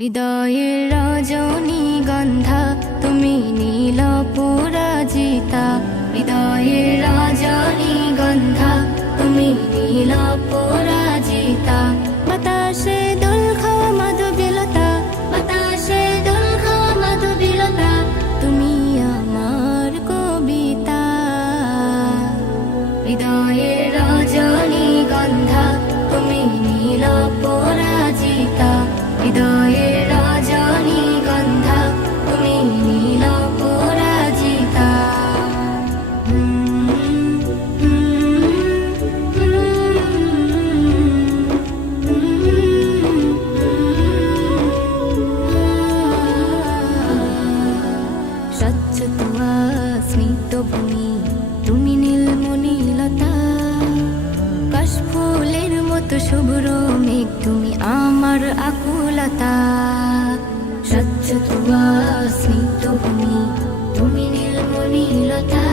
হৃদয়ের রজনীগন্ধা তুমি নীল পরাজিতা, হৃদয়ের রজনীগন্ধা তুমি নীল পরাজিতা। বাতাসে দোল খাওয়া মাধবীলতা, বাতাসে দোল খাওয়া মাধবীলতা, তুমি আমার কবিতা। হৃদয়ের রজনীগন্ধা তুমি নীল পরাজিতা, হৃদয়ের রজনীগন্ধা তুমি নীল পরাজিতা। স্বচ্ছ তুয়া স্নিগ্ধ ভূমি তুমি নীলমণিলতা, কাশফুলের মতো শুভ্র মেঘ তুমি আমার আকুলতা। স্বচ্ছ তুয়া স্নিগ্ধ ভূমি তুমি নীলমণিলতা,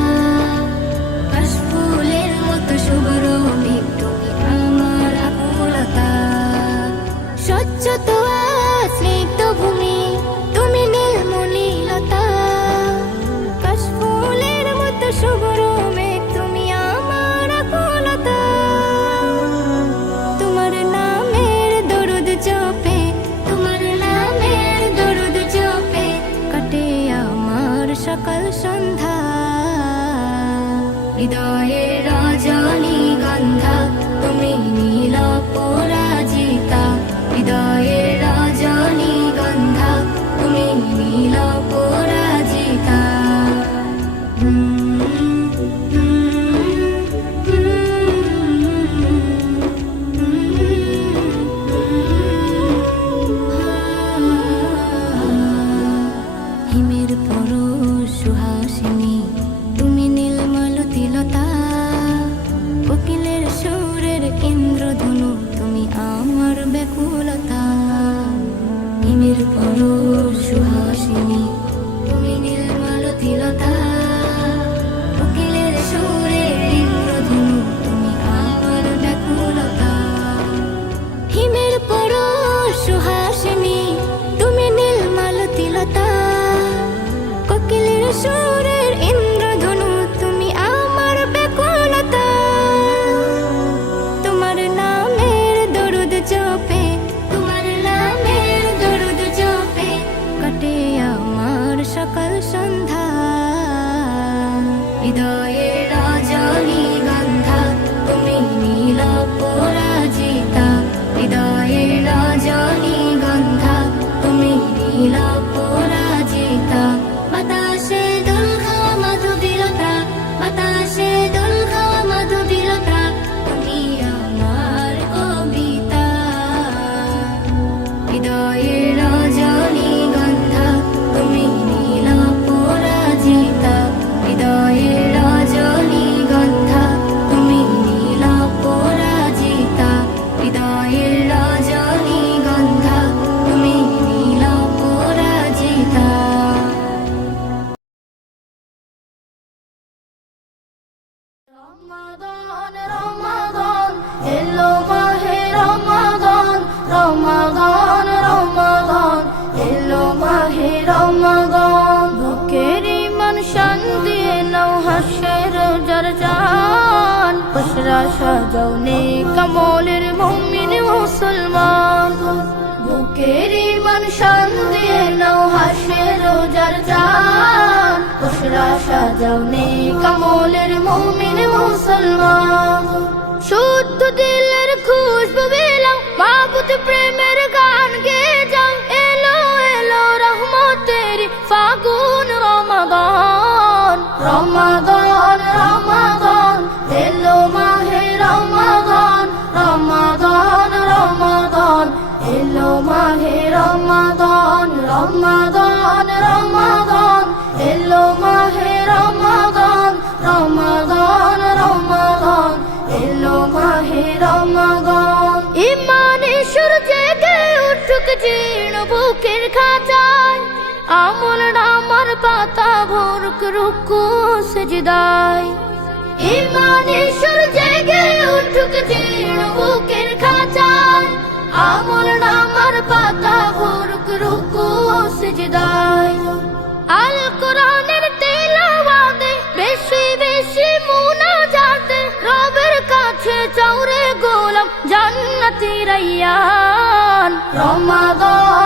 কাশফুলের মতো শুভ্র মেঘ তুমি আমার আকুলতা। স্বচ্ছ তুয়া স্নিগ্ধ ভূমি তুমি নীলমণিলতা, কাশফুলের মতো শুভ্র মেঘ তুমি আমার আকুলতা। তোমার নামের দরুদ জপে, তোমার নামের দরুদ জপে কাটে আমার সকাল সন্ধ্যা। হৃদয়ের রজনীগন্ধা তুমি নীল পরাজিতা, হৃদয়ের রজনীগন্ধা তুমি নীল পরাজিতা। হিমের পরশ সুহাসিনী তুমি নীলমালতিলতা, কোকিলের সুরের ইন্দ্রধনু তুমি আমার ব্যাকুলতা। হিমের পরশ সুহাসিনী তুমি নীলমালতিলতা, কোকিলের সুরের ইন্দ্রধনু তুমি আমার ব্যাকুলতা। হিমের পরশ সুহাসিনী তুমি নীলমালতিলতা, কোকিলের সুরের ইন্দ্রধনু তুমি আমার ব্যাকুলতা। তোমার নামের দরুদ জপে, তোমার নামের দরুদ জপে কাটে আমার সকাল সন্ধ্যা। হৃদয়ের রজনীগন্ধা তুমি নীল পরাজিতা, হৃদয়ের রজনীগন্ধা তুমি নীল পরাজিতা। বাতাসে দোল খাওয়া মাধবীলতা, বাতাসে দোল খাওয়া মাধবীলতা, তুমি আমার কবিতা। হৃদয়ের রজনীগন্ধা তুমি নীল পরাজিতা, হৃদয়ের রজনীগন্ধা তুমি নীল পরাজিতা, হৃদয়ের রজনীগন্ধা তুমি নীল পরাজিতা। রমাদান রমাদান এলো মাহে রমাদান, রমাদান রমাদান এলো মাহে রমাদান। বুকের ইমান শান্তি নাও হাসের জারজান, খুশরা সাজাও নেক আমলের মুমিন মুসলমান। বুকের ইমান শান্তি নাও হাসের জারজান, খুশরা সাজাও নেক আমলের মুমিন মুসলমান। শুদ্ধ দিলের খুশবু বিলাও, মাবুদ প্রেমের গান গেয়ে যাও। এলো এলো রহমতের ফাগুন রমাদান, রমাদান রমাদান এলো মাহে রমাদান, রমাদান রমাদান এলো মাহে রমাদান, রমাদান রমাদান এলো মাহে রমাদান, রমাদান রমাদান এলো মাহে রমাদান। ইমানে সূর্য জেগে উঠুক জীর্ণ বুকের খাঁচায়, আমল নামার পাতা ভরুক রুকু সেজদায়। ইমানে সূর্য জেগে উঠুক জীর্ণ বুকের খাঁচায়, আমল নামার পাতা ভরুক রাইয়ান রমাদান